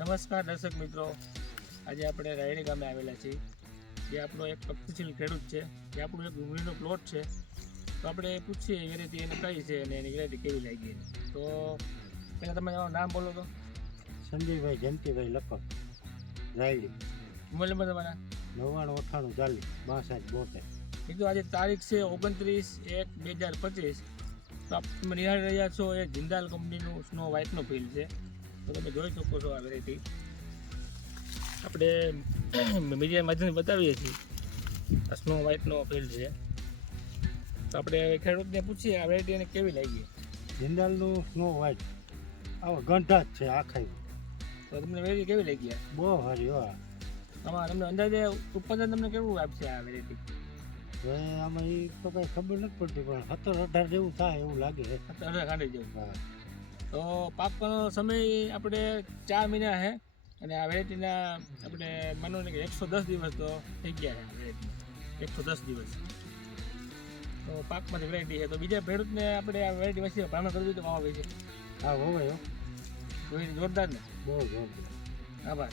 નમસ્કાર દર્શક મિત્રો. આજે આપણે રાયડી ગામે આવેલા છીએ. જે આપણો એક પ્રગતિશીલ ખેડૂત છે. જે આપણો એક ડુંગળીનો પ્લોટ છે. તો આપણે પૂછીએ વેરાયટી એને કઈ છે અને એની વેરાયટી કેવી લાગી તો પહેલાં તમે નામ બોલો તો. સંજયભાઈ જયંતિભાઈ લખન રાયડી. મોબાઈલ નંબર તમારા? નવ્વાણું અઠ્ઠાણું ચાલીસ બાસઠ બોતેર. કીધું આજે તારીખ છે ઓગણત્રીસ એક બે હજાર પચીસ. તો આપ તમે નિહાળી રહ્યા છો એ જિંદાલ કંપનીનું સ્નો વ્હાઇટનો ફિલ્ડ છે. તો તમે જોઈ શકો છો આ વેરાયટી આપણે મીડિયા માધ્યમથી બતાવીએ છીએ. આ સ્નો વ્હાઇટનો ફિલ્ડ છે. તો આપણે ખેડૂતને પૂછીએ આ વેરાયટી એને કેવી લાગી? જિંદાલનું સ્નો વ્હાઇટ આવા ગંઠા જ છે આખા તો તમને વેરાયટી કેવી લાગી? બહુ સારી વાહ. આમાં તમને અંદાજે ઉત્પાદન તમને કેવું આપશે આ વેરાયટી હવે આમાં એ તો કાંઈ ખબર નથી પડતી પણ સત્તર અઢાર જેવું થાય એવું લાગે. છે અઢાર જેવું. હા. તો પાકવાનો સમય આપણે ચાર મહિના છે અને આ વેરાયટીના આપણે માનો ને કે એકસો દસ દિવસ તો થઈ ગયા છે એકસો દસ દિવસ. તો પાકમાંથી વેરાયટી છે. તો બીજા ભેડૂતને આપણે આ વેરાયટી વિશે ભ્રામણ કરવી તો આવા છે. હા જોઈને જોરદાર ને? બહુ જોરદાર. આભાર